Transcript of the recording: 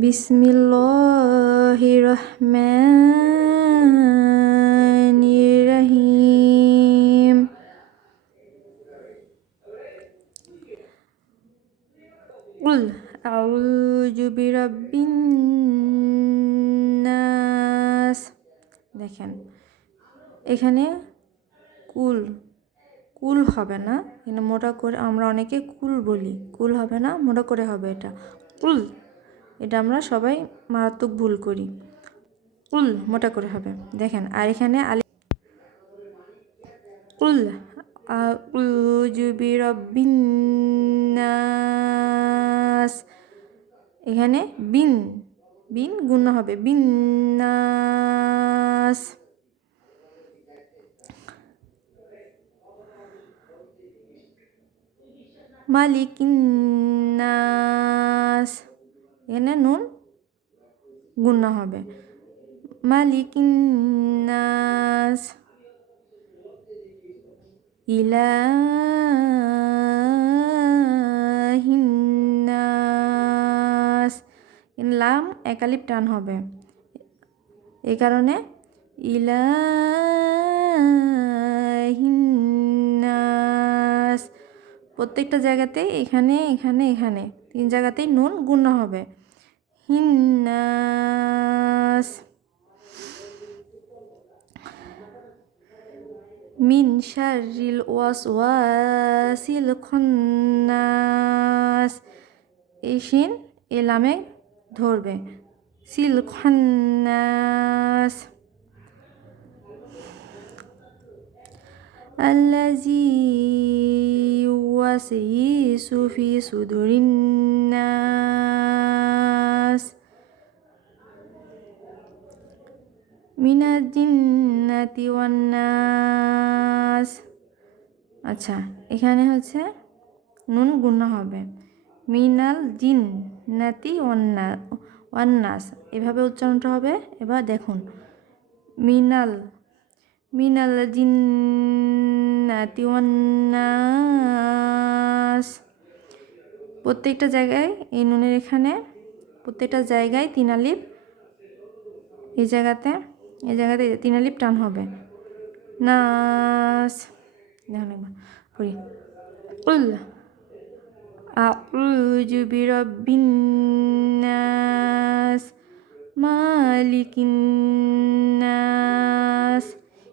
বিসমিল্লাহির রহমানির রহিম قل أعوذ برب الناس দেখেন এখানে কুল কুল হবে না এখানে মোটা করে আমরা অনেকে কুল বলি কুল হবে না মোটা করে হবে এটা কুল এটা আমরা সবাই মারাত্মক ভুল করি। কুল মোটা করে হবে। দেখেন, আর এখানে আলি আউযু বিরাব্বিন এখানে বিন বিন গুণ হবে। বিন নাস। মালিকিন্নাস এখানে নুন গুণা হবে। মালিকিন্নাস ইলাহিন্নাস। লাম একালিপ টান হবে। এই কারণে ইলাহিন্নাস। প্রত্যেকটা জায়গাতেই এখানে এখানে এখানে তিন জায়গাতেই নুন গুণ হবে। হিন্নাস من شر الوسواس الخناس এই শিন এলামে ধরবে সিল الذي يوسوس في صدور الناس من الجنة والناس আচ্ছা এখানে হচ্ছে নুন গুণা হবে মিনাল জিন নাতি ওয়ান্না ওয়ান্নাস এভাবে উচ্চারণটা হবে এবার দেখুন মিনাল মিনাল জিন্নাতি ওয়ান্নাস প্রত্যেকটা জায়গায় এই নুনের এখানে প্রত্যেকটা জায়গায় তিন আলিপ এই জায়গাতে এই জায়গাতে তিন আলিপ টান হবে নাস দেখুন একবার পড়ি উল أعوذ برب الناس مالك الناس